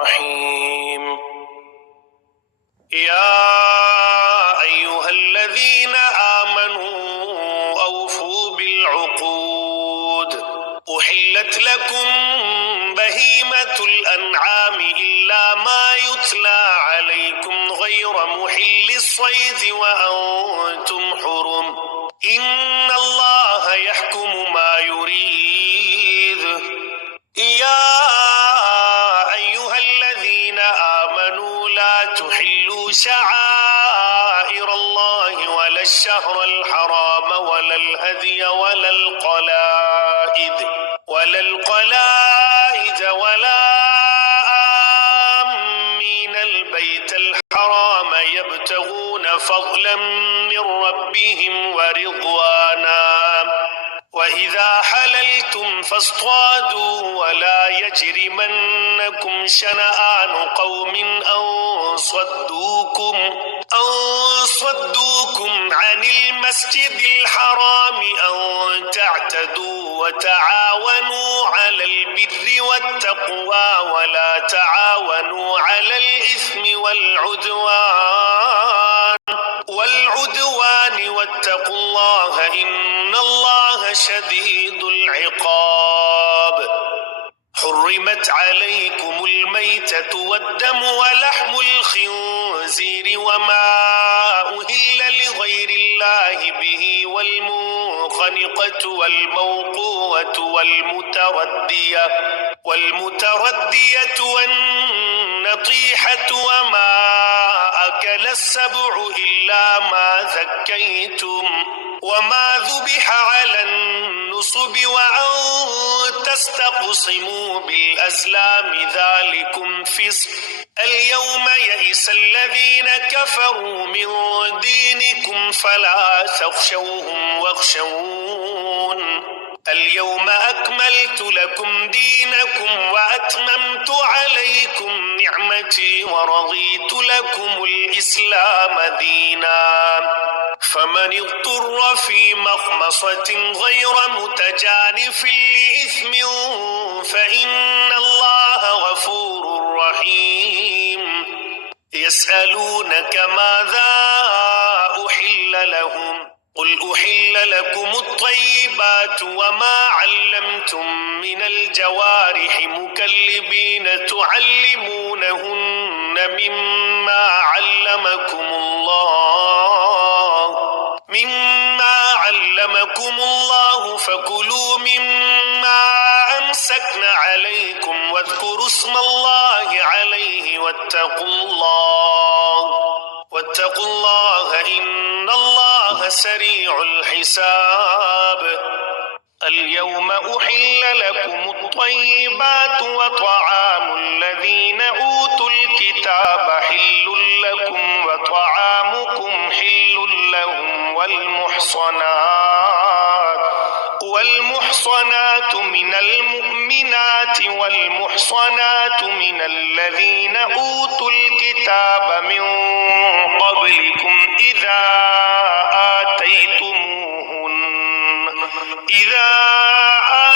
الرحيم يا أيها الذين آمنوا أوفوا بالعقود أحلت لكم بهيمة الأنعام إلا ما يتلى عليكم غير محل الصيد وأنتم حرم إن الله يحكم ما يريد يا أيها الذين آمنوا لا تحلوا شعائر الله ولا الشهر الحرام ولا الهدي ولا القلائد ولا آمين البيت الحرام يبتغون فضلا من ربهم ورضوانا وإذا حللتم فاصطادوا ولا يجرمنكم شنآن قوم أن صدوكم عن المسجد الحرام أن تعتدوا وتعاونوا على البر والتقوى ولا تعاونوا على الإثم والعدوان واتقوا الله إن الله شديد العقاب حرمت عليكم الميتة والدم ولحم الخنزير وما أهل لغير الله به والمنخنقة والموقوة والمتردية والنطيحة وما أكل السبع إلا ما ذكيتم وما ذبح على النصب وأن تستقسموا بالأزلام ذلكم فسق اليوم يئس الذين كفروا من دينكم فلا تخشوهم واخشون اليوم أكملت لكم دينكم وأتممت عليكم نعمتي ورضيت لكم الإسلام دينا فمن اضطر في مخمصة غير متجانف لإثم فإن الله غفور رحيم يسألونك ماذا أحل لهم قل أحل لكم الطيبات وما علمتم من الجوارح مكلبين تعلمونهن مما علمكم الله فكلوا مما أمسكن عليكم واذكروا اسم الله عليه واتقوا الله إن الله سريع الحساب اليوم أحل لكم الطيبات وطعام الذين أوتوا الكتاب حل لكم وطعامكم حل لهم والمحصنات من المؤمنات والمحصنات من الذين أوتوا الكتاب من قبلكم إذا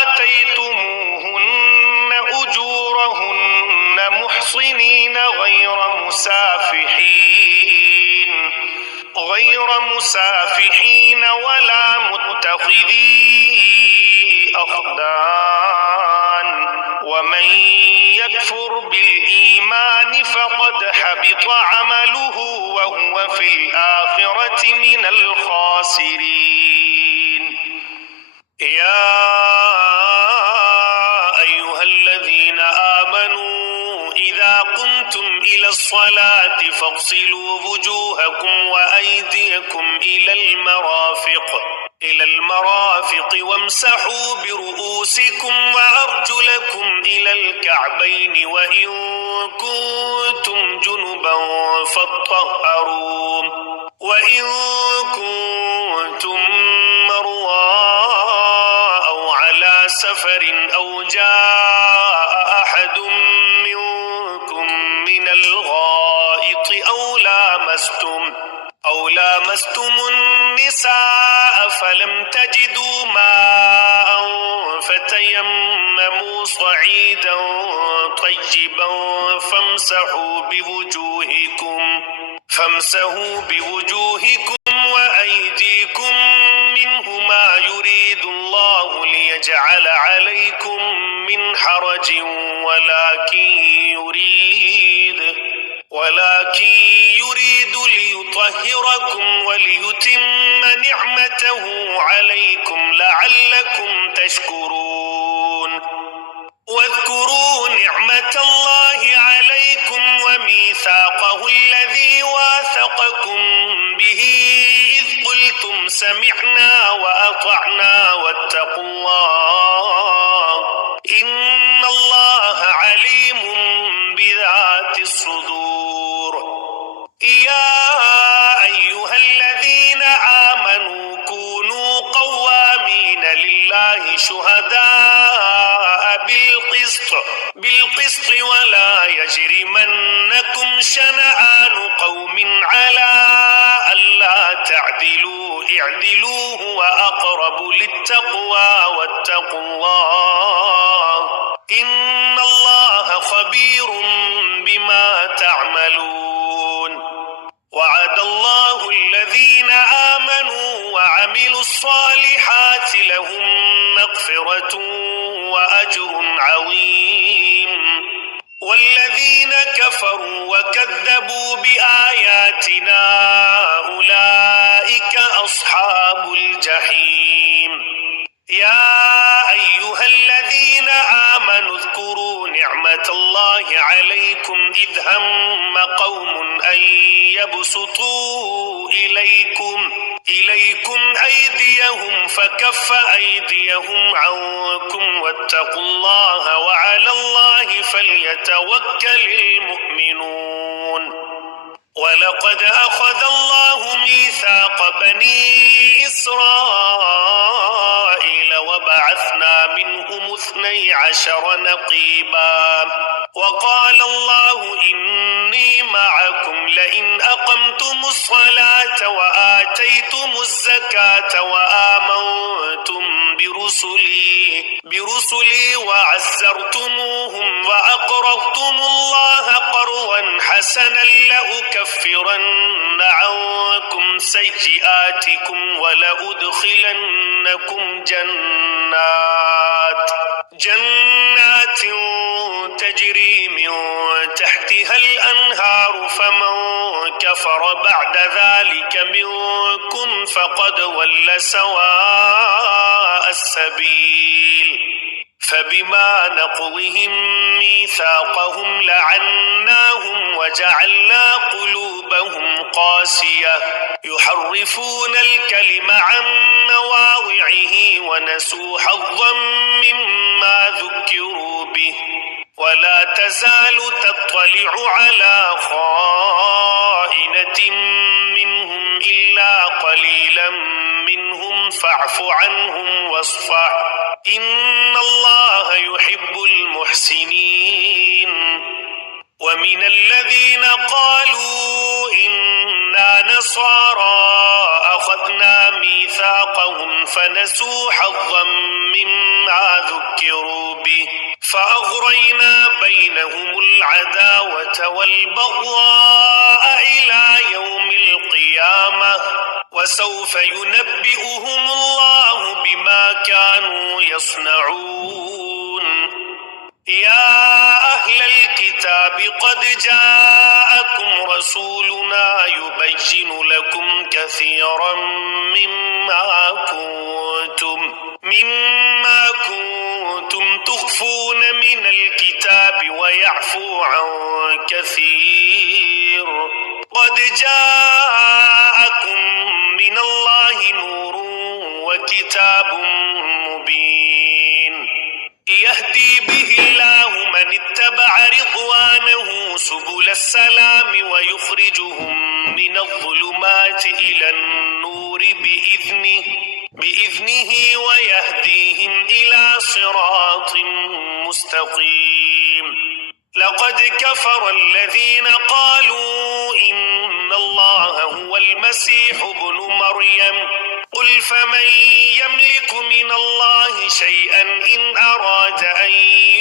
آتيتموهن أجورهن محصنين غير مسافحين ولا متخذي أخدان ومن يكفر بالإيمان فقد حبط عمله وهو في الآخرة من الخاسرين يا أيها الذين آمنوا إذا قمتم إلى الصلاة فاغسلوا وجوهكم وأيديكم إلى المرافق وامسحوا برؤوسكم وأرجلكم إلى الكعبين وإن كنتم جنبا فاطهروا وإن كنتم مرضى أو على سفر أو جاء أحد منكم من الغائط أو لامستم النساء فلم تجدوا ماء فتيمموا صعيدا طيبا فامسحوا بوجوهكم وأيديكم منه ما يريد الله ليجعل عليكم من حرج ولكن يريد ليطهركم وليتم نعمته عليكم لعلكم تشكرون. واذكروا نعمة الله عليكم وميثاقه الذي واثقكم به إذ قلتم سمعنا وأطعنا واتقوا الله إن الله عليم بذات الصدور. يا أيها الذين آمنوا كونوا قوامين لله شهداء بالقسط ولا يجرمنكم شنآن قوم على ألا تعدلوا اعدلوا هو أقرب للتقوى واتقوا الله إن الله خبير بما تعملون. وعد الله الذين آمنوا وعملوا الصالحات لهم مغفرة وأجر عظيم. والذين كفروا وكذبوا بآياتنا أولئك أصحاب الجحيم. يا أيها الذين آمنوا اذكروا نعمة الله عليكم إذ هم قوم أن يبسطوا إليكم أيديهم فكف أيديهم عنكم واتقوا الله وعلى الله فليتوكل المؤمنون. ولقد أخذ الله ميثاق بني إسرائيل وبعثنا منهم 12 نقيبا وقال الله إني معكم لئن أقمتم الصلاة وآتيتم الزكاة وآمنتم برسلي وعزرتموهم وأقرضتم الله قرضا حسنا لأكفرن عنكم سيئاتكم ولأدخلنكم جنات تجري من تحتها الأنهار فمن كفر بعد ذلك منكم فقد ضل سواء السبيل. فبما نقضهم ميثاقهم لعناهم وجعلنا قلوبهم قاسية يحرفون الكلم عن مواضعه ونسوا حظا مما ذكروا به ولا تزال تطلع على خائنة منهم إلا قليلا منهم فاعف عنهم واصفح إن الله يحب المحسنين. ومن الذين قالوا إنا نصارى أخذنا ميثاقهم فنسوا حظا مما ذكروا به فأغرينا بينهم العداوة والبغضاء إلى يوم القيامة وسوف ينبئهم الله بما كانوا يصنعون. يا أهل الكتاب قد جاءكم رسولنا يبين لكم كثيرا مما كنتم تخفون من الكتاب ويعفو عن كثير. قد جاءكم من الله نور وكتاب مبين يهدي به الله من اتبع رضوانه سبل السلام ويخرجهم من الظلمات إلى النور بإذنه ويهديهم إلى صراط مستقيم. لقد كفر الذين قالوا إن الله هو المسيح ابن مريم قل فمن يملك من الله شيئا إن أراد أن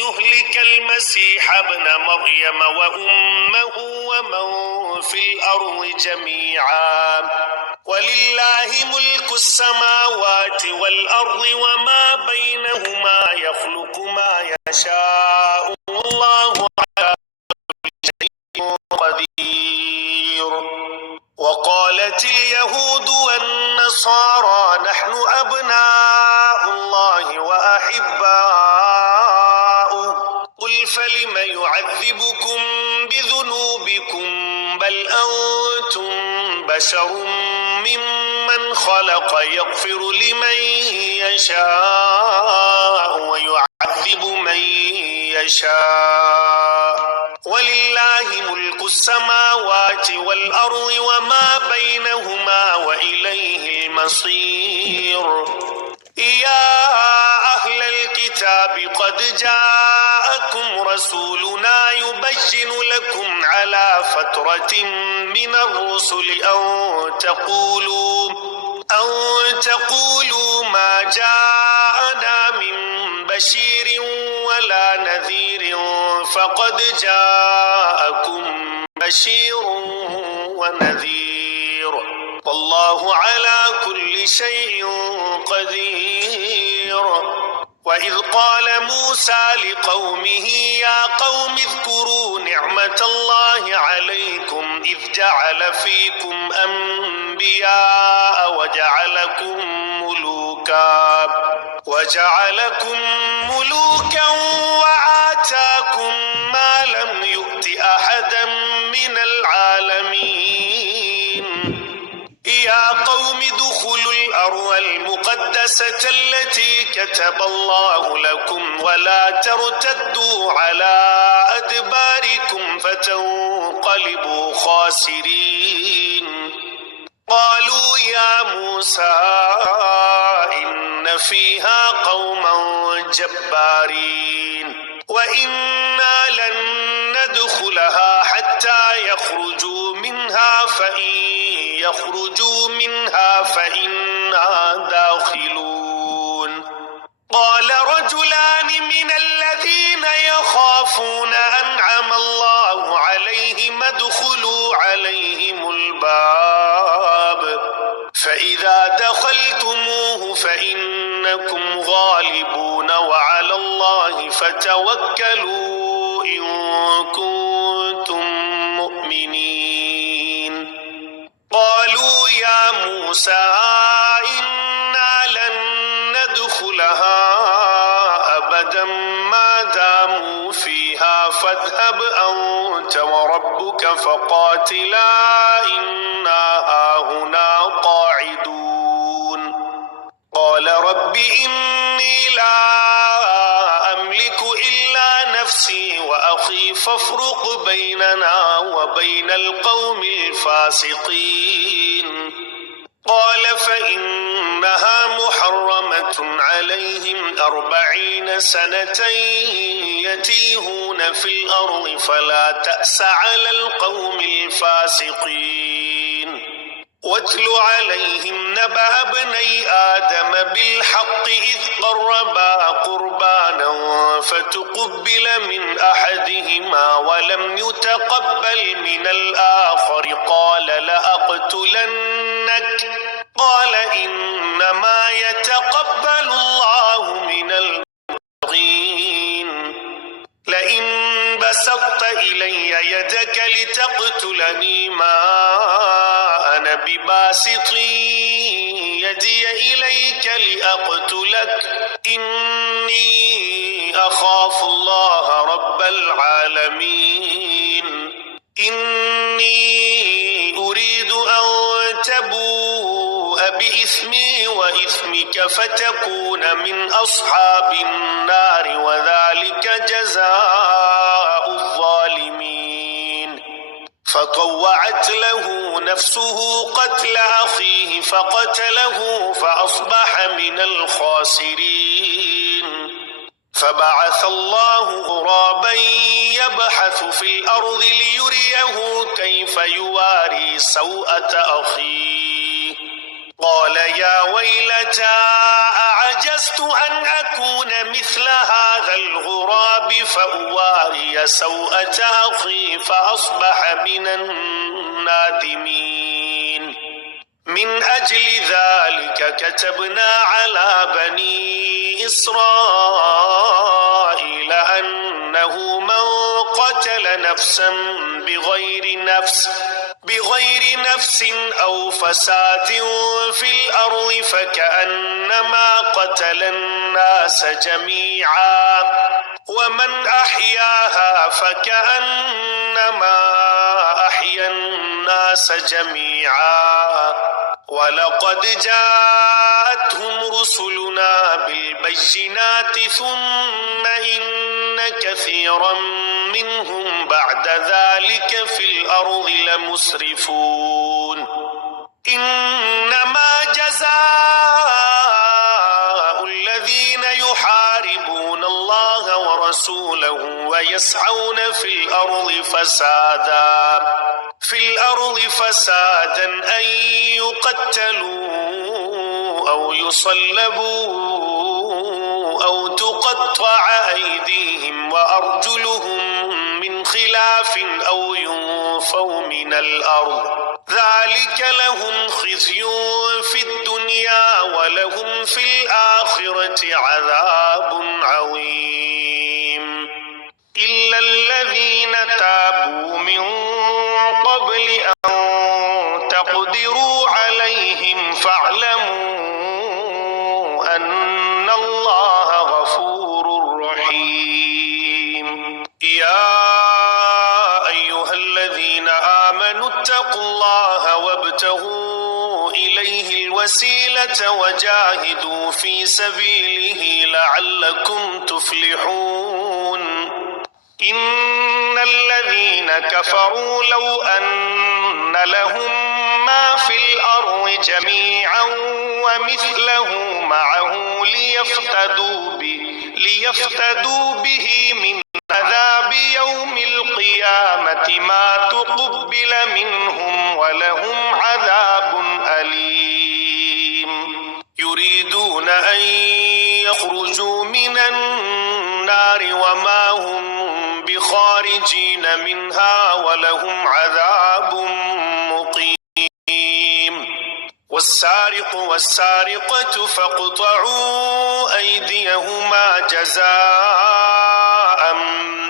يهلك المسيح ابن مريم وأمه ومن في الأرض جميعا ولله ملك السماوات والأرض وما بينهما يخلق ما يشاء والله على كل شيء قدير. وقالت اليهود والنصارى نحن أبناء الله وأحباؤه قل فلم يعذبكم بذنوبكم بل أنتم بشر ممن خلق يغفر لمن يشاء ويعذب من يشاء ولله ملك السماوات والأرض وما بينهما وإليه المصير. يا أهل الكتاب قد جاءكم رسولنا يبين لكم على فترة من الرسل أن تقولوا ما جاءنا من بشير ولا نذير فقد جاءكم بشير ونذير والله على كل شيء قدير. وإذ قال موسى لقومه يا قوم اذكروا نعمة الله عليكم إذ جعل فيكم أنبياء وجعلكم ملوكا وآتاكم ما لم يؤت أحدا من العالمين. يا قوم ادخلوا الأرض المقدسة التي كتب الله لكم ولا ترتدوا على أدباركم فتنقلبوا خاسرين. قالوا يا موسى إن فيها قوما جبارين وإنا لن ندخلها حتى يخرجوا منها فإن يخرجوا منها فإنا داخلون. قال رجلان من الذين يخافون أنعم الله عليهم ادخلوا عليهم الباب فإذا دخلتموه فإنكم غالبون وعلى الله فتوكلوا إن كنتم مؤمنين. قالوا يا موسى إنا لن ندخلها أبدا ما داموا فيها فاذهب أنت وربك فقاتلا إنا هاهنا قاعدون. قال رب إني لا أملك إلا نفسي وأخي فافرق بيننا وبين القوم الفاسقين. قال فإنها محرمة عليهم 40 سنة يتيهون في الأرض فلا تأس على القوم الفاسقين. واتل عليهم نبأ ابني آدم بالحق إذ قربا قربانا فتقبل من أحدهما ولم يتقبل من الآخر قال لأقتلنك قال إنما يتقبل الله من المتقين. لئن بسطت إلي يدك لتقتلني ما أنا بباسط يدي إليك لأقتلك إني أخاف الله رب العالمين. إني أريد أن تبوء بإثمي وإثمك فتكون من أصحاب النار وذلك جزاء الظالمين. فطوعت له نفسه قتل أخيه فقتله فأصبح من الخاسرين. فبعث الله غرابا يبحث في الأرض ليريه كيف يواري سوءة أخيه. قال يا ويلتى أعجزت أن أكون مثل هذا الغراب فأواري سوءة أخي فأصبح من النادمين. من أجل ذلك كتبنا على بني إسرائيل أنه من قتل نفسا بغير نفس أو فساد في الأرض فكأنما قتل الناس جميعا ومن أحياها فكأنما أحيا الناس جميعا ولقد جاءتهم رسلنا بالبينات ثم إن كثيرا منهم بعد ذلك في الأرض لمسرفون. إنما جزاء الذين يحاربون الله ورسوله ويسعون في الأرض فسادا أن يقتلوا أو يصلبوا أو تقطع أيديهم وأرجلهم من خلاف أو ينفوا من الأرض ذلك لهم خزي في الدنيا ولهم في الآخرة عذاب عظيم. إلا الذين تابوا من قبل أن تقدروا عليهم فاعلموا أن الله غفور رحيم. يا أيها الذين آمنوا اتقوا الله وابتغوا إليه الوسيلة وجاهدوا في سبيله لعلكم تفلحون. إن الذين كفروا لو أن لهم ما في الأرض جميعا ومثله معه ليفتدوا به من عذاب يوم القيامة ما تقبل منهم ولهم عذاب أليم. يريدون أن يخرجوا من النار وما هم بخارجين منها ولهم عذاب مقيم. والسارق والسارقة فاقطعوا أيديهما جزاء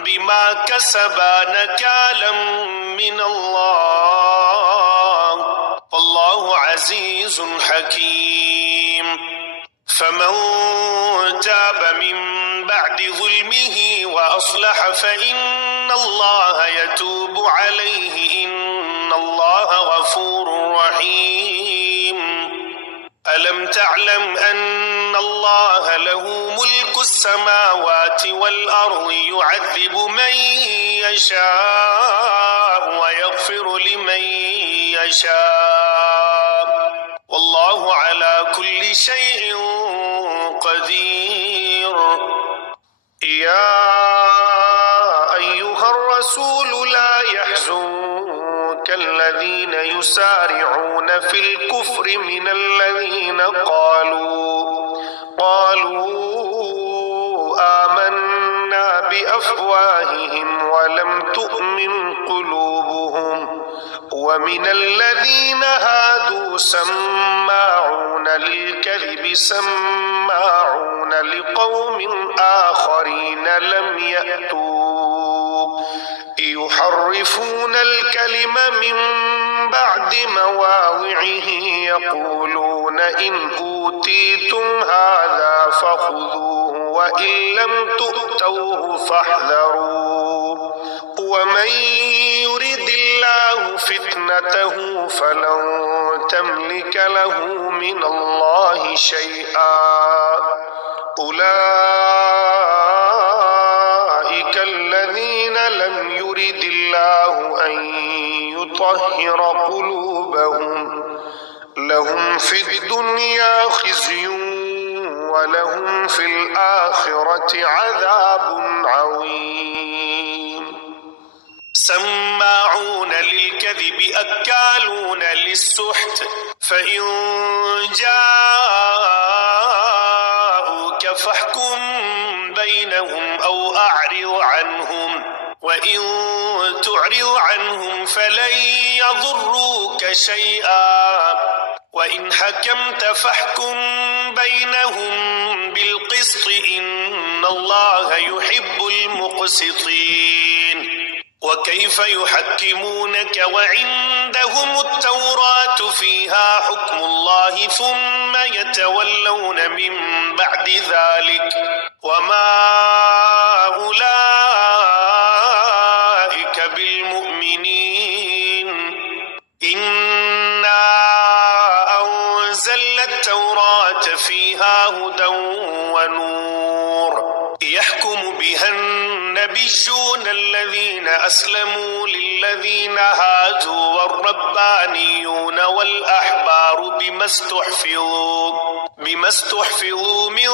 بما كسبا نكالا من الله والله عزيز حكيم. فمن تاب من بعد ظلمه وأصلح فإن الله يتوب عليه إن الله غفور رحيم. ألم تعلم أن الله له ملك السماوات والأرض يعذب من يشاء ويغفر لمن يشاء والله على كل شيء قدير. يا أيها الرسول لا يحزنك الذين يسارعون في الكفر من الذين قالوا آمنا بأفواههم ولم تؤمن قلوبهم ومن الذين هادوا سماعون للكذب سماعون لقوم آخرين لم يأتوا يحرفون الكلم من بعد مواضعه يقولون إن أوتيتم هذا فخذوه وإن لم تؤتوه فاحذروا ومن يرد الله فتنته فلن تملك له من الله شيئا. أولئك الذين لم يرد الله أن يطهر قلوبهم لهم في الدنيا خزي ولهم في الآخرة عذاب عظيم. سماعون للكذب أكالون للسحت فإن جاءوا فاحكم بينهم أو أعرض عنهم، وإن تعرض عنهم فلن يضروك شيئا، وإن حكمت فاحكم بينهم بالقسط إن الله يحب المقسطين. وكيف يحكمونك وعندهم التوراة فيها حكم الله ثم يتولون من بعد ذلك وما أولئك بالمؤمنين. إنا أنزلنا التوراة فيها هدى ونور يحكم بها النبيون الذين أسلموا للذين هادوا والربانيون والأحبار بما استحفظوا من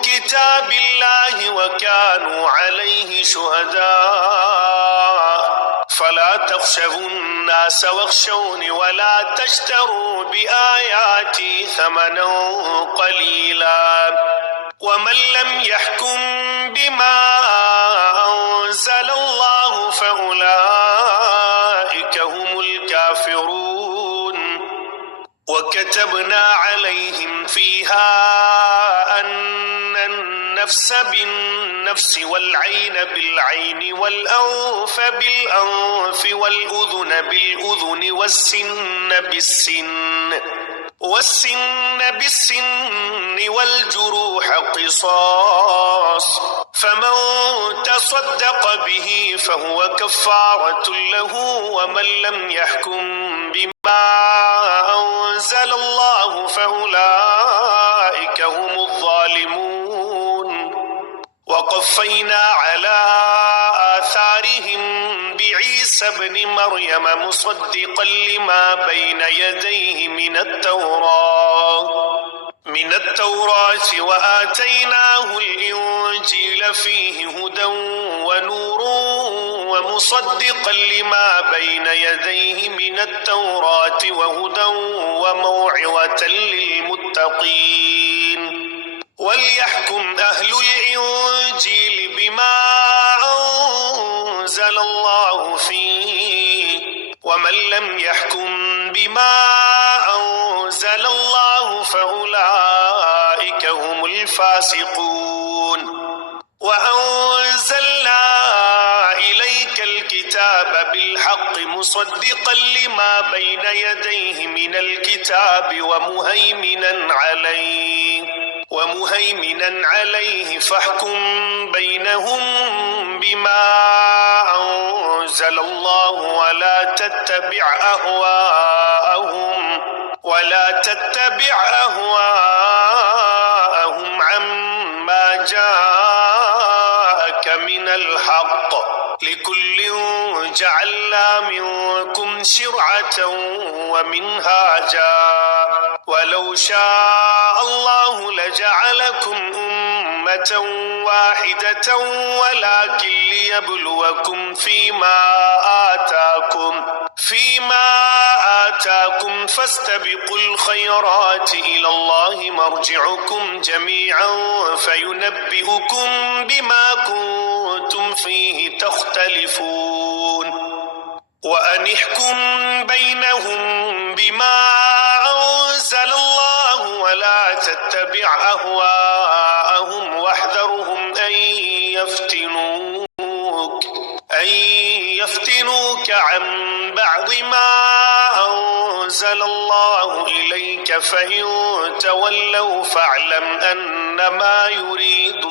كتاب الله وكانوا عليه شهداء. فلا تخشوا الناس واخشوني ولا تشتروا بآياتي ثمنا قليلا. ومن لم يحكم بما أنزل الله فأولئك هم الكافرون. وكتبنا عليهم فيها أن النفس بالنفس والعين بالعين والأنف بالأنف والأذن بالأذن والسن بالسن والجروح قصاص، فمن تصدق به فهو كفارة له. ومن لم يحكم بما أنزل الله فأولئك هم الظالمون. وقفينا على آثارهم بعيسى ابن مريم مصدقا لما بين يديه من التوراة وآتيناه الإنجيل فيه هدى ونور ومصدقا لما بين يديه من التوراة وهدى وموعظة للمتقين. وليحكم أهل الإنجيل بما أنزل الله فيه، ومن لم يحكم بما أنزل الله فأولئك هم الفاسقون. وأنزلنا إليك الكتاب بالحق مصدقا لما بين يديه من الكتاب ومهيمنا عليه فاحكم بينهم بما أنزل الله ولا تتبع أهواءهم عما جاءك من الحق. لكل جعلنا منكم شرعة ومنهاجا ولو شاء الله لجعلكم أمة واحدة ولكن ليبلوكم فيما آتاكم فاستبقوا الخيرات إلى الله مرجعكم جميعا فينبئكم بما كنتم فيه تختلفون. وأن احكم بينهم بما أنزل الله ولا تتبع أهواءهم واحذرهم أن يفتنوك عن بعض ما أنزل الله إليك، فإن تولوا فاعلم أنما يريد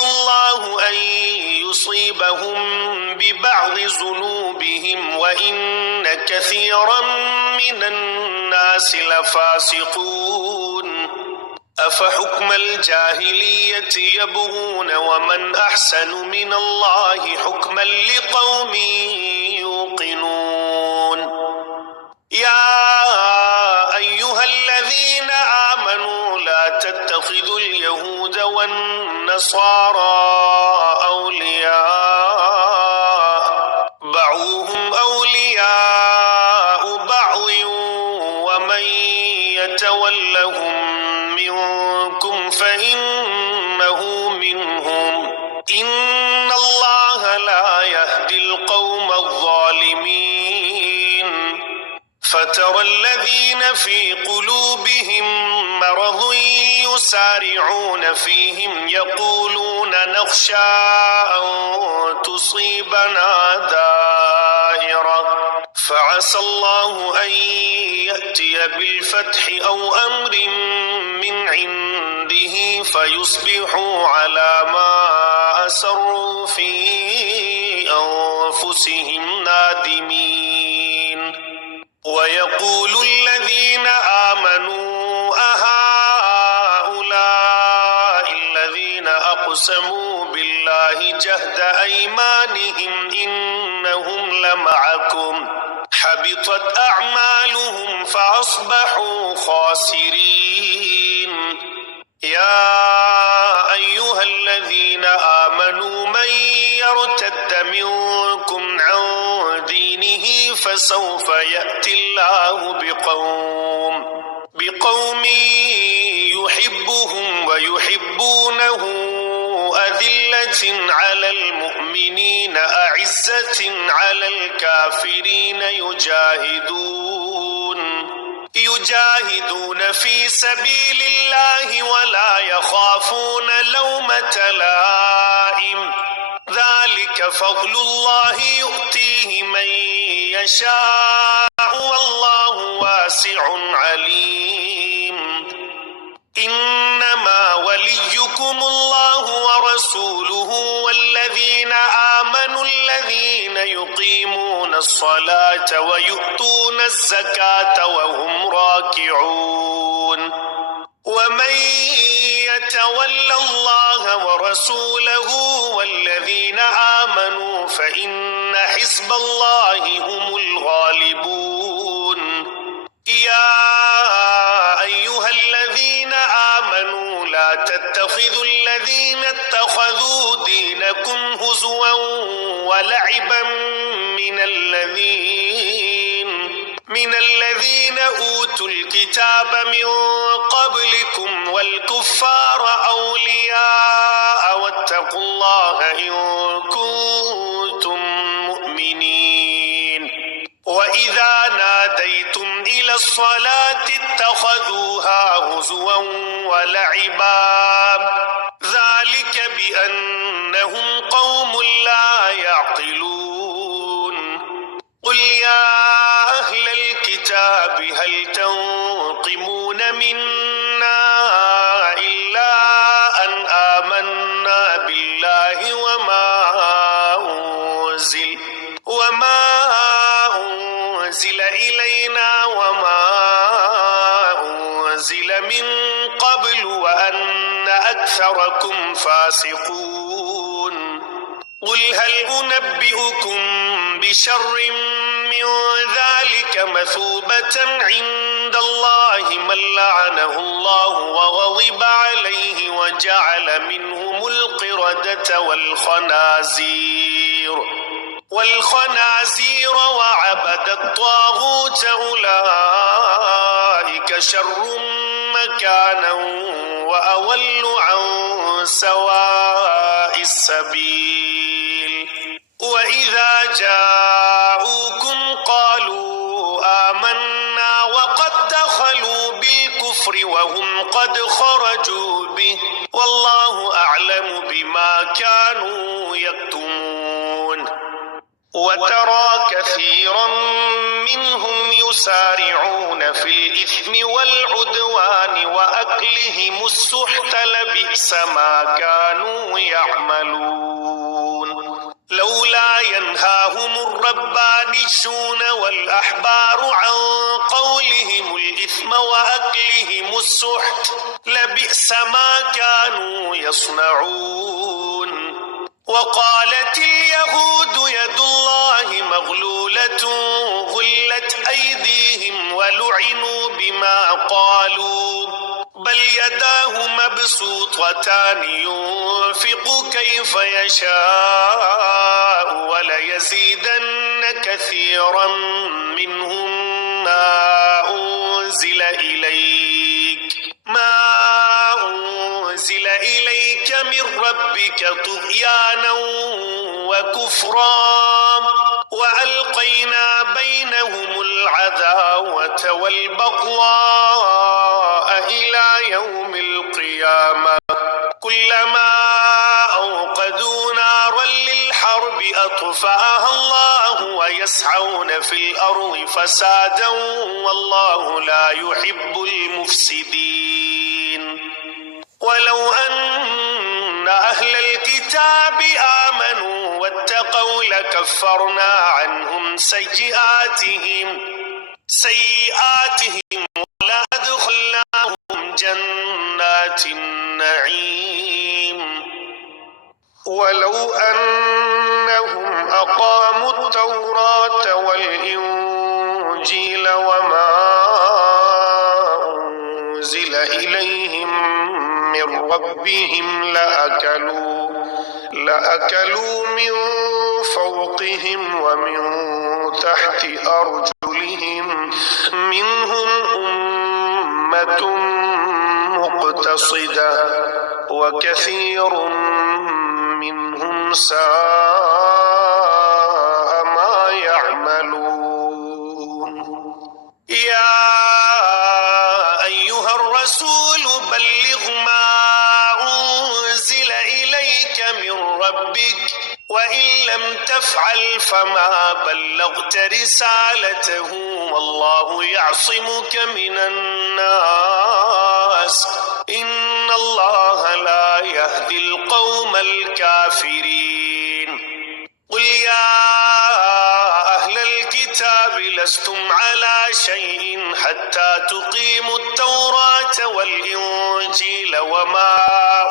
الله أن يصيبهم ببعض ذنوبهم وإن كثيرا من الناس لفاسقون. أفحكم الجاهلية يبغون ومن أحسن من الله حكما لقوم يوقنون. يا أيها الذين آمنوا لا تتخذوا اليهود والنصارى أولياء بعضهم أولياء بعض ومن يتولهم منكم فإنه منهم إن الله لا يهدي القوم الظالمين فترى الذين في قلوبهم مرض يسارعون فيهم يقولون نخشى أن تصيبنا دائرة فعسى الله أن يأتي بالفتح أو أمر من عنده فيصبحوا على ما أسروا في أنفسهم نادمين ويقول الذين آمنوا أهؤلاء الذين أقسموا بالله جهد أيمانهم إنهم لمعكم حبطت أعمالهم فأصبحوا خاسرين يا أيها الذين آمنوا من يرتد منكم عن دينه فسوف يأتي الله بقوم يحبهم ويحبونه أذلة على المؤمنين أعزة على الكافرين يجاهدون في سبيل الله ولا يخافون لومة لائم ذلك فضل الله يؤتيه من يشاء والله واسع عليم إنما وليكم الله ورسوله والذين آمنوا الذين يقيمون الصلاة ويؤتون الزكاة وهم راكعون ومن يتول الله ورسوله والذين آمنوا فإن حزب الله هم الغالبون يا أيها الذين آمنوا لا تتخذوا الذين اتخذوا دينكم هزوا ولعبا من الذين أوتوا الكتاب من قبلكم والكفار أولياء واتقوا الله إن كنتم مؤمنين وإذا ناديتم إلى الصلاة اتخذوها هزوا ولعبا ذلك بأنهم قوم لا يعقلون قل يا أهل الكتاب هل تنقمون منا إلا أن آمنا بالله وما أنزل إلينا وما أنزل من قبل وأن أكثركم فاسقون قل هل أنبئكم بشر من ذلك مثوبة عند الله من لعنه الله وغضب عليه وجعل منهم القردة والخنازير وعبد الطاغوت أولئك شر مكانا وأضل عن سواء السبيل وإذا جاءوكم قالوا آمنا وقد دخلوا بالكفر وهم قد خرجوا به والله أعلم بما كانوا يكتمون وترى كثيرا منهم يسارعون في الإثم والعدوان وأكلهم السحت لبئس ما كانوا يعملون لولا ينهاهم الربانيون والأحبار عن قولهم الإثم وأكلهم السحت لبئس ما كانوا يصنعون وقالت اليهود يد الله مغلولة غلت أيديهم ولعنوا بما قالوا بل يداه مبسوطتان ينفق كيف يشاء وليزيدن كثيرا منهم ما أنزل إليك من ربك طغيانا وكفرا وألقينا بينهم العداوة والبغضاء إلى يوم القيامة كلما أوقدوا نارا للحرب أطفأها الله ويسعون في الأرض فسادا والله لا يحب المفسدين ولو أن أهل الكتاب آمنوا واتقوا لكفرنا عنهم سيئاتهم ولأدخلناهم جنات النعيم ولو أنهم أقاموا التوراة والإنجيل وما أنزل إليهم من ربهم لأكلوا من فوقهم ومن تحت أرجلهم منهم أمة مقتصدة وكثير منهم ساء ما يعملون يا أيها الرسول بلغ ما أنزل إليك من ربك وإن لم تفعل فما بلغت رسالته والله يعصمك من الناس إن الله لا يهدي القوم الكافرين قل يا أهل الكتاب لستم على شيء حتى تقيموا التوراة والإنجيل وما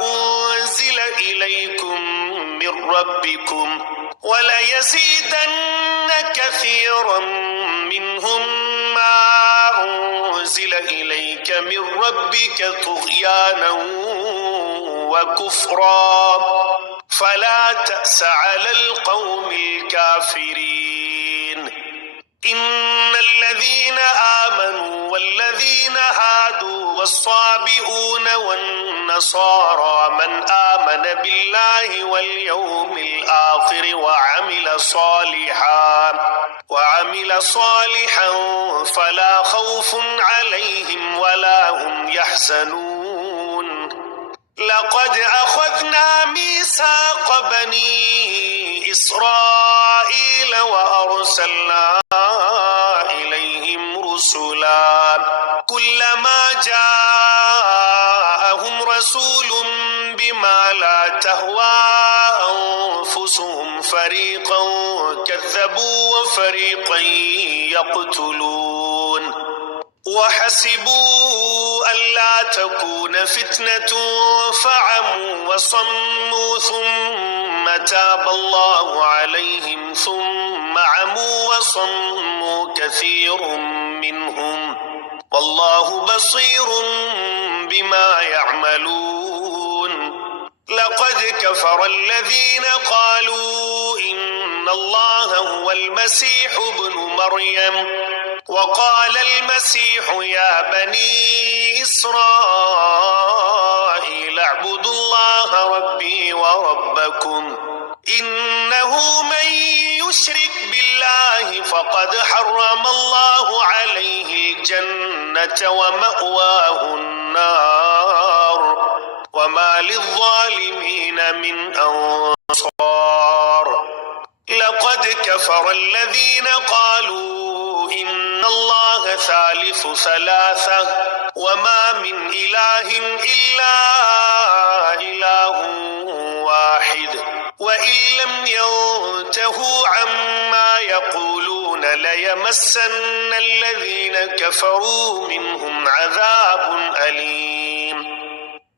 أنزل إليكم من ربكم وليزيدن كثيرا منهم ما أنزل إليك من ربك طغيانا وكفرا فلا تأس على القوم الكافرين إن الذين آمنوا والذين هادوا والصابئون والنصارى من آمن بالله واليوم الآخر وعمل صالحا فلا خوف عليهم ولا هم يحزنون لقد أخذنا ميثاق بني إسرائيل وأرسلنا إليهم رسلا كلما جاءهم رسول بما لا تهوى أنفسهم فريقا كذبوا وفريقا يقتلون وحسبوا ألا تكون فتنة فعموا وصموا ثم تاب الله عليهم ثم عموا وصموا كثير منهم والله بصير بما يعملون لقد كفر الذين قالوا إن الله هو المسيح ابن مريم وقال المسيح يا بني إسرائيل اعبدوا الله ربي وربكم إنه من يشرك بالله فقد حرم الله عليه الجنة ومأواه النار وما للظالمين من أنصار لقد كفر الذين قالوا إن الله ثالث ثلاثة وما من إله إلا إله واحد وإن لم ينتهوا عما يقولون ليمسن الذين كفروا منهم عذاب أليم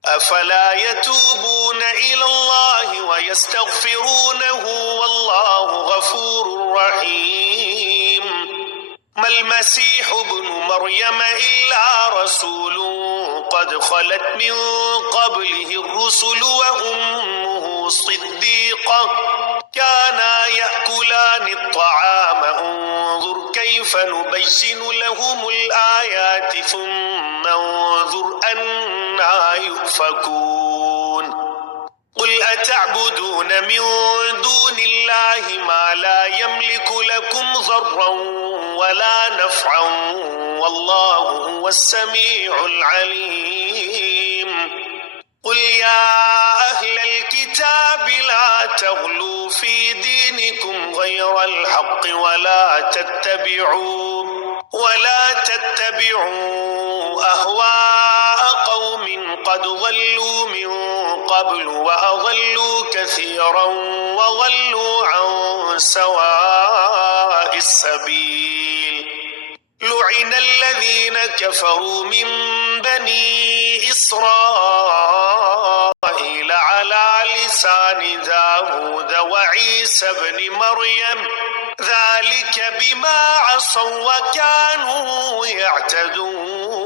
أفلا يتوبون إلى الله ويستغفرونه والله غفور رحيم ما المسيح ابن مريم إلا رسول قد خلت من قبله الرسل وأمه صديقة كانا يأكلان الطعام انظر كيف نبين لهم الآيات ثم انظر أنى يؤفكون قل أتعبدون من دون الله ما لا يملك لكم ضرا ولا نفعا والله هو السميع العليم قل يا أهل الكتاب لا تغلوا في دينكم غير الحق ولا تتبعوا أهواء قوم قد ضلوا من قبل وأضلوا كثيرا وضلوا عن سواء السبيل لعن الذين كفروا من بني إسرائيل على لسان داود وعيسى بن مريم ذلك بما عصوا وكانوا يعتدون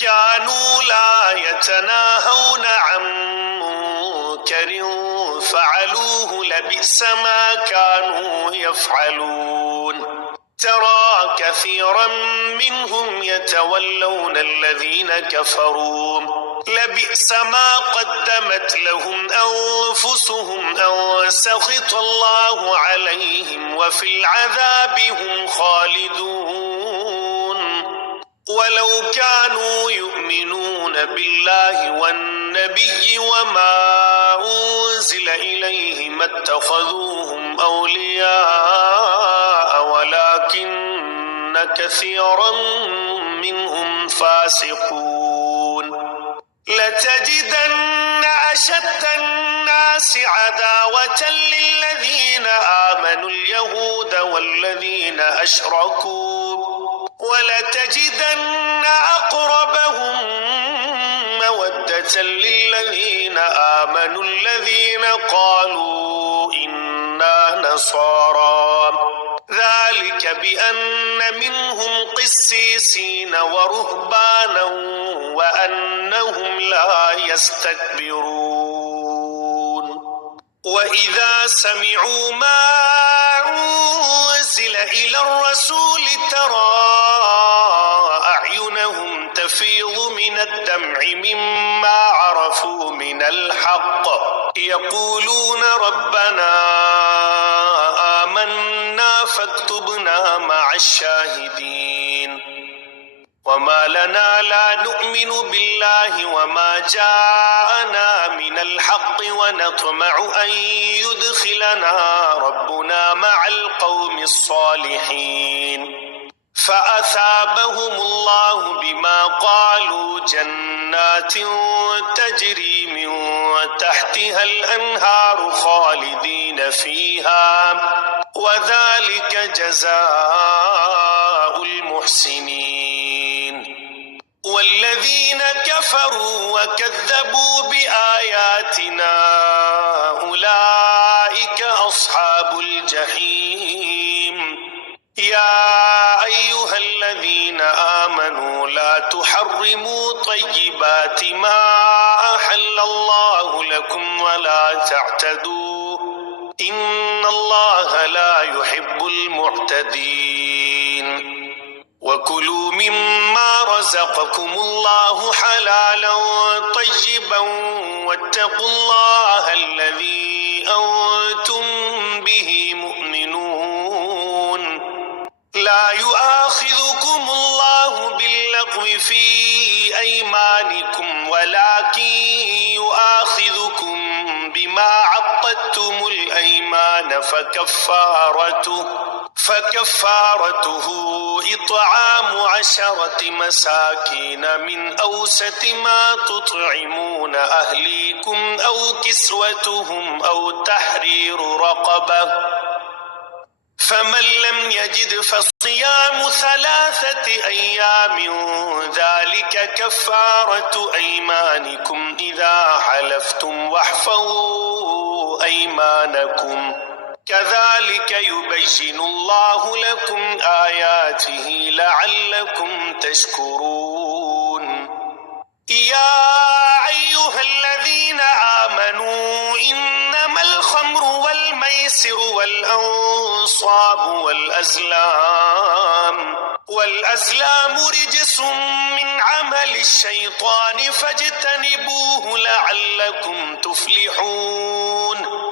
كانوا لا يتناهون عن منكر فعلوه لبئس ما كانوا يفعلون ترى كثيرا منهم يتولون الذين كفروا لبئس ما قدمت لهم أنفسهم أن سخط الله عليهم وفي العذاب هم خالدون ولو كانوا يؤمنون بالله والنبي وما أنزل إليه ما اتخذوهم أولياء ولكن كثيرا منهم فاسقون لتجدن أشد الناس عداوة للذين آمنوا اليهود والذين أشركوا ولتجدن أقربهم مودة للذين آمنوا الذين قالوا إنا نصارى ذلك بأن منهم قسيسين ورهبانا وأنهم لا يستكبرون وإذا سمعوا ما أنزل إلى الرسول ترى أعينهم تفيض من الدمع مما عرفوا من الحق يقولون ربنا آمنا فاكتبنا مع الشاهدين وما لنا لا نؤمن بالله وما جاءنا من الحق ونطمع أن يدخلنا ربنا مع القوم الصالحين فأثابهم الله بما قالوا جنات تجري من تحتها الأنهار خالدين فيها وذلك جزاء المحسنين والذين كفروا وكذبوا بآياتنا أولئك أصحاب الجحيم يا أيها الذين آمنوا لا تحرموا طيبات ما أحل الله لكم ولا تعتدوا إن الله لا يحب المعتدين وكلوا مما رزقكم الله حلالا طيبا واتقوا الله الذي أنتم به مؤمنون لا يؤاخذكم الله باللغو في أيمانكم ولكن يؤاخذكم بما عقدتم الأيمان فكفارته إطعام 10 مساكين من أوسط ما تطعمون أهليكم أو كسوتهم أو تحرير رقبة فمن لم يجد فصيام 3 أيام ذلك كفارة أيمانكم إذا حلفتم واحفظوا أيمانكم كذلك يبين الله لكم آياته لعلكم تشكرون يا أيها الذين آمنوا إنما الخمر والميسر والأنصاب الأنصاب والأزلام رجس من عمل الشيطان فاجتنبوه لعلكم تفلحون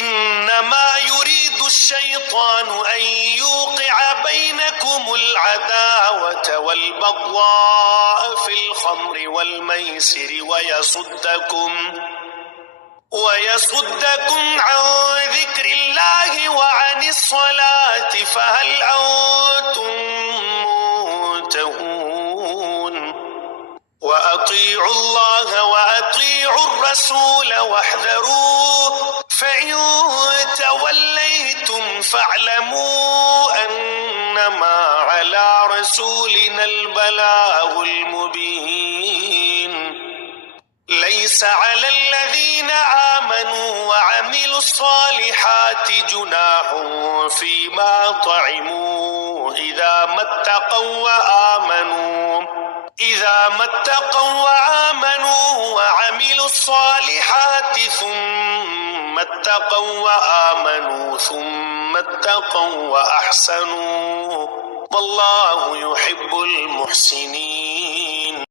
إنما يريد الشيطان أن يوقع بينكم العداوة والبغضاء في الخمر والميسر ويصدكم عن ذكر الله وعن الصلاة فهل أنتم منتهون وأطيعوا الله وأطيعوا الرسول واحذروه فإن توليتم فاعلموا أنما على رسولنا البلاغ المبين ليس على الذين آمنوا وعملوا الصالحات جناح فيما طعموا إذا ما اتقوا وآمنوا وعملوا الصالحات ثم اتقوا وأحسنوا والله يحب المحسنين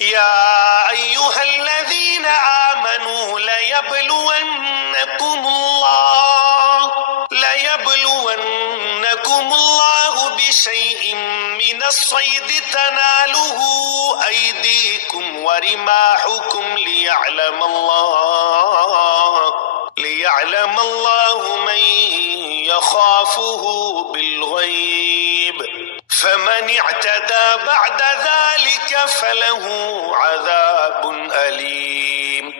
يا أيها الذين آمنوا ليبلونكم الله بشيء من الصيد تناله أيديكم ورماحكم ليعلم الله من يخافه بالغيب فمن اعتدى بعد ذلك فله عذاب أليم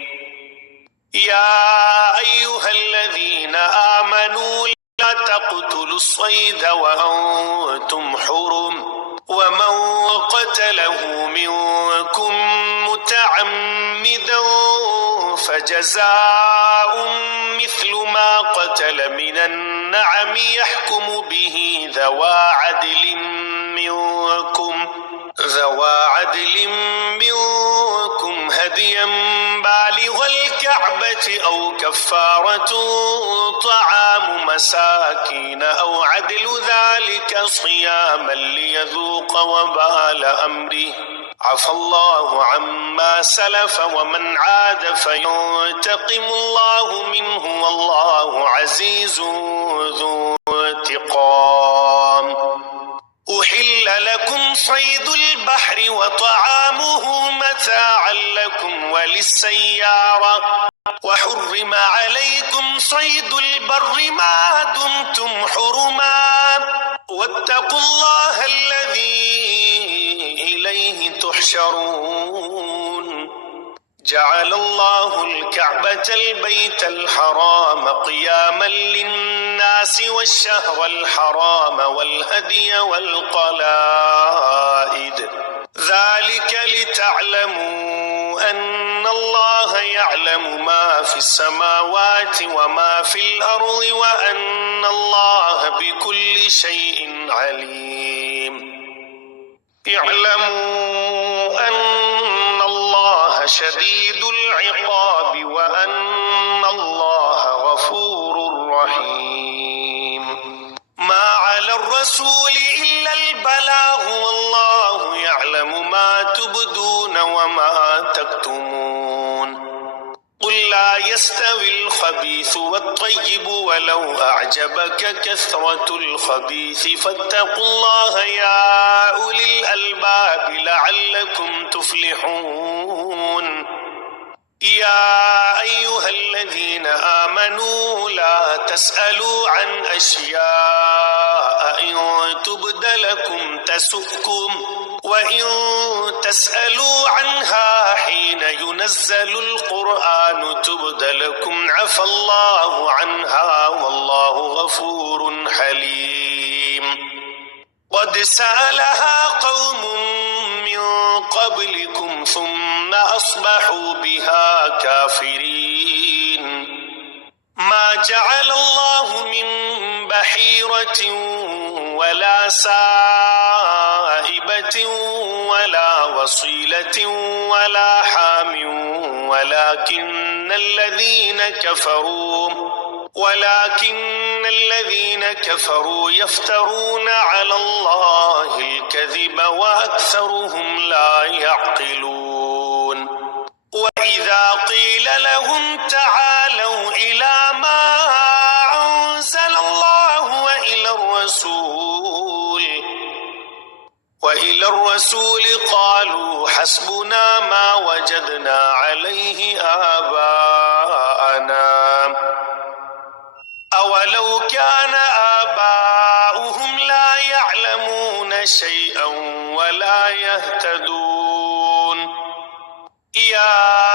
يا أيها الذين آمنوا لا تقتلوا الصيد وأنتم حرم ومن قتله منكم متعمدا فجزاء مثل ما قتل من النعم يحكم به ذوى عدل منكم هديا بالغ الكعبة أو كفارة طعام مساكين أو عدل ذلك صياما ليذوق وبال أمره عفى الله عما سلف ومن عاد فينتقم الله منه والله عزيز ذو انتقام أحل لكم صيد البحر وطعامه متاعا لكم وللسيارة وحرم عليكم صيد البر ما دمتم حرما واتقوا الله الذي إليه تحشرون جعل الله الكعبة البيت الحرام قياما للناس والشهر الحرام والهدي والقلائد ذلك لتعلموا أن الله يعلم ما في السماوات وما في الأرض وأن الله بكل شيء عليم اعلموا أن الله شديد العقاب وأن الله غفور رحيم ما على الرسول إلا البلاغ والله يعلم ما تبدون وما تكتمون قل لا يستوي الخبيث والطيب ولو أعجبك كثرة الخبيث فاتقوا الله يا أولي الألباب لعلكم تفلحون يا أيها الذين آمنوا لا تسألوا عن أشياء إن تبد لكم تسؤكم وإن تسألوا عنها حين ينزل القرآن تبد لكم عفى الله عنها والله غفور حليم قد سألها قوم من قبلكم ثم أصبحوا بها كافرين ما جعل الله من بحيرة ولا سائبة ولا وصيلة ولا حام ولكن الذين كفروا ولكن الذين كفروا يفترون على الله الكذب وأكثرهم لا يعقلون وإذا قيل لهم تعالوا إلى ما أنزل الله وإلى الرسول قالوا حسبنا ما وجدنا عليه آباءنا أولو كان آباؤهم لا يعلمون شيئا ولا يهتدون يا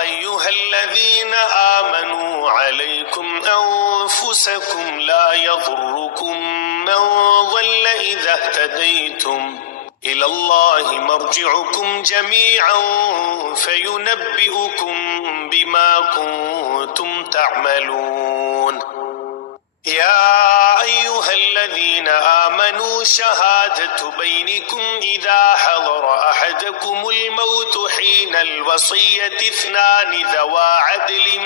أيها الذين آمنوا عليكم أنفسكم لا يضركم من ضل إذا اهتديتم إلى الله مرجعكم جميعا فينبئكم بما كنتم تعملون يا أيها الذين آمنوا شهادة بينكم إذا حضر أحدكم الموت حين الوصية اثنان ذوا عدل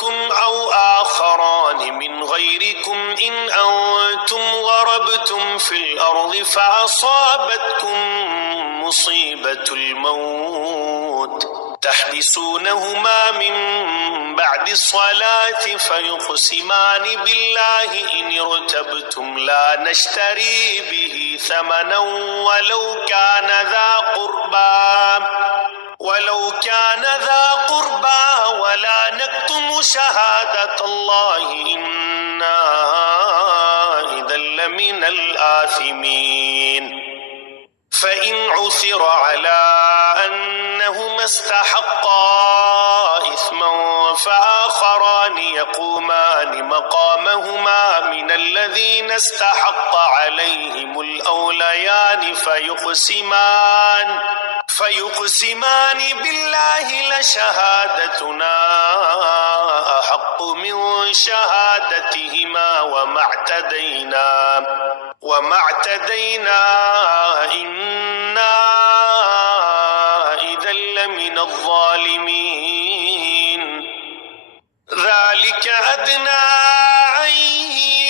منكم أو آخران من غيركم إن أنتم ضربتم في الأرض فأصابتكم مصيبة الموت تحبسونهما من بعد الصلاة فيقسمان بالله إن ارتبتم لا نشتري به ثمنا ولو كان ذا قربى ولا نكتم شهادة الله إنا إذا لمن الآثمين فإن عثر على أنهما استحقا إثما فآخران يقومان مقامهما من الذين استحق عليهم الأوليان فيقسمان بالله لشهادتنا أحق من شهادتهما وما اعتدينا إنا إذا لمن الظالمين ذلك أدنى أن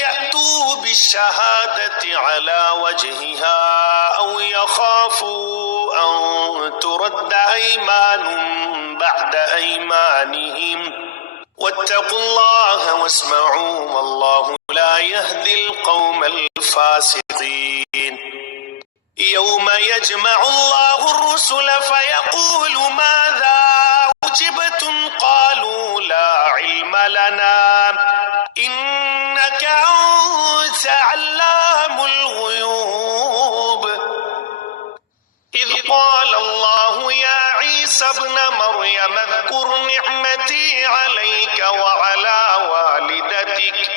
يأتوا بالشهادة على وجهها أو يخافوا أن ترد أيمان بعد أيمانهم واتقوا الله واسمعوا والله لا يهدي القوم الفاسقين يوم يجمع الله الرسل فيقول ماذا أجبتم قالوا لا علم لنا إنك أنت علام الغيوب إذ قال الله يا عيسى ابن مريم اذكر نعمتي عليك وعلى والدتك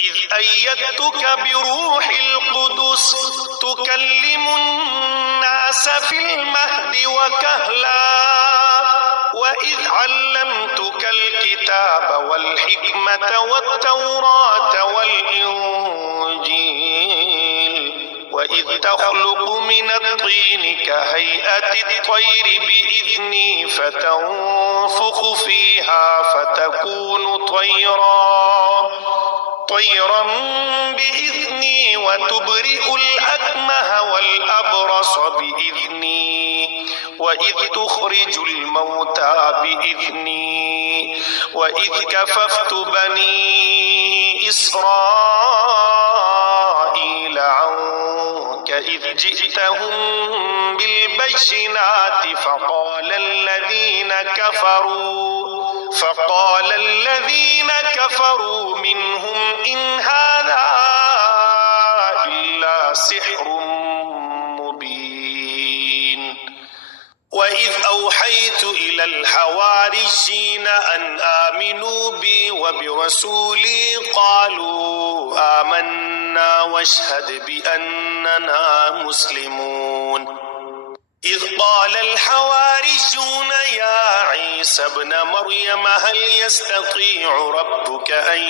إذ أيدتك بروح القدس تكلم الناس في المهد وكهلا وإذ علمتك الكتاب والحكمة والتوراة والإنجيل وإذ تخلق من الطين كهيئة الطير بإذني فتنفخ فيها فتكون طيرا بإذني وتبرئ الأكمه والأبرص بإذني وإذ تخرج الموتى بإذني وإذ كففت بني إسرائيل عنك إذ جئتهم بالبينات فقال الذين كفروا منهم إن هذا إلا سحر مبين وإذ أوحيت إلى الحواريين أن آمنوا بي وبرسولي قالوا آمنا واشهد بأننا مسلمون إذ قال الحواريون يا عيسى ابن مريم هل يستطيع ربك أن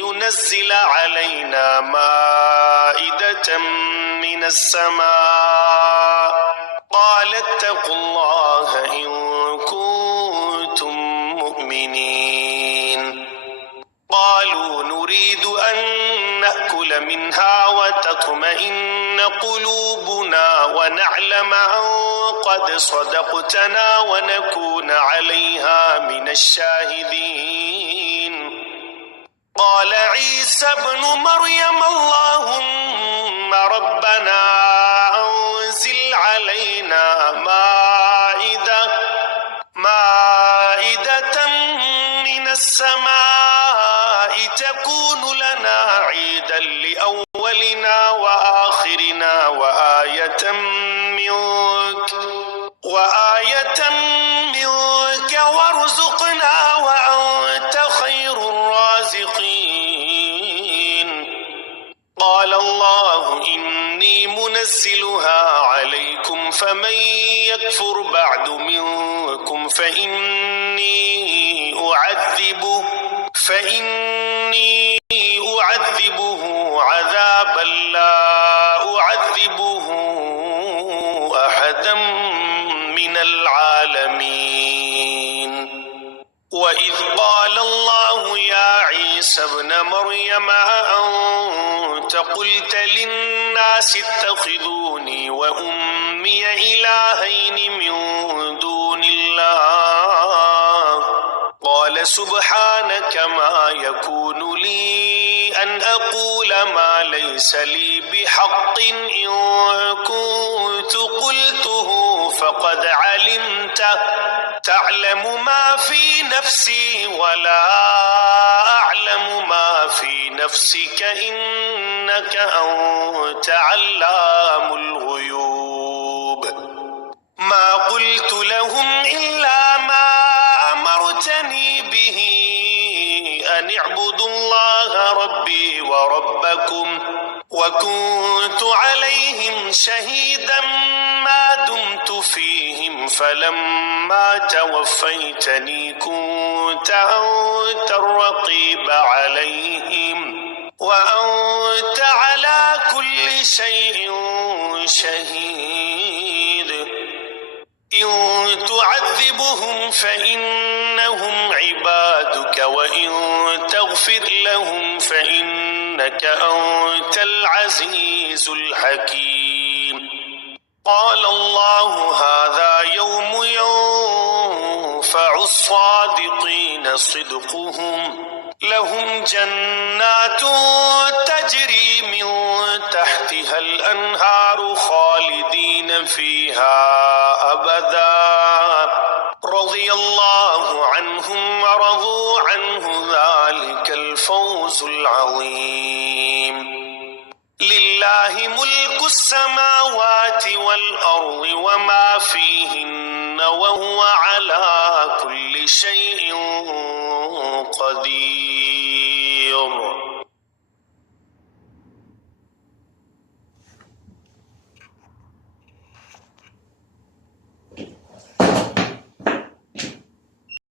ينزل علينا مائدة من السماء قال اتقوا الله إن المؤمنين. قالوا نريد أن نأكل منها وتطمئن قلوبنا ونعلم أن قد صدقتنا ونكون عليها من الشاهدين. قال عيسى ابن مريم اللهم ربنا أنزل علينا مائدة من السماء تكون لنا عيدا لأولنا وآخرنا وآية منك وارزقنا وأنت خير الرازقين. قال الله إني منزلها عليكم فمن يكفر بعد منكم فإني أعذبه عذابا لا أعذبه أحدا من العالمين. وإذ قال الله يا عيسى ابن مريم أأنت قلت للناس اتخذوني وأمي إلهين من دون الله قال سبحانك ما يكون لي أن أقول ما ليس لي بحق إن كنت قلته فقد علمته تعلم ما في نفسي ولا أعلم ما في نفسك إنك أنت علام الغيوب. ما قلت لهم إلا ما أمرتني به أن اعبدوا الله ربي وربكم وكنت عليهم شهيدا ما دمت فيهم فلما توفيتني كنت أنت الرقيب عليهم وأنت على كل شيء شهيد. إن تعذبهم فإنهم عبادك وإن تغفر لهم فإنك أنت العزيز الحكيم. قال الله هذا يوم ينفع الصادقين صدقهم لهم جنات تجري من تحتها الأنهار خالدين فيها أبدا رضي الله عنهم ورضوا عنه ذلك الفوز العظيم. لله ملك السماوات والأرض وما فيهن وهو على كل شيء قدير.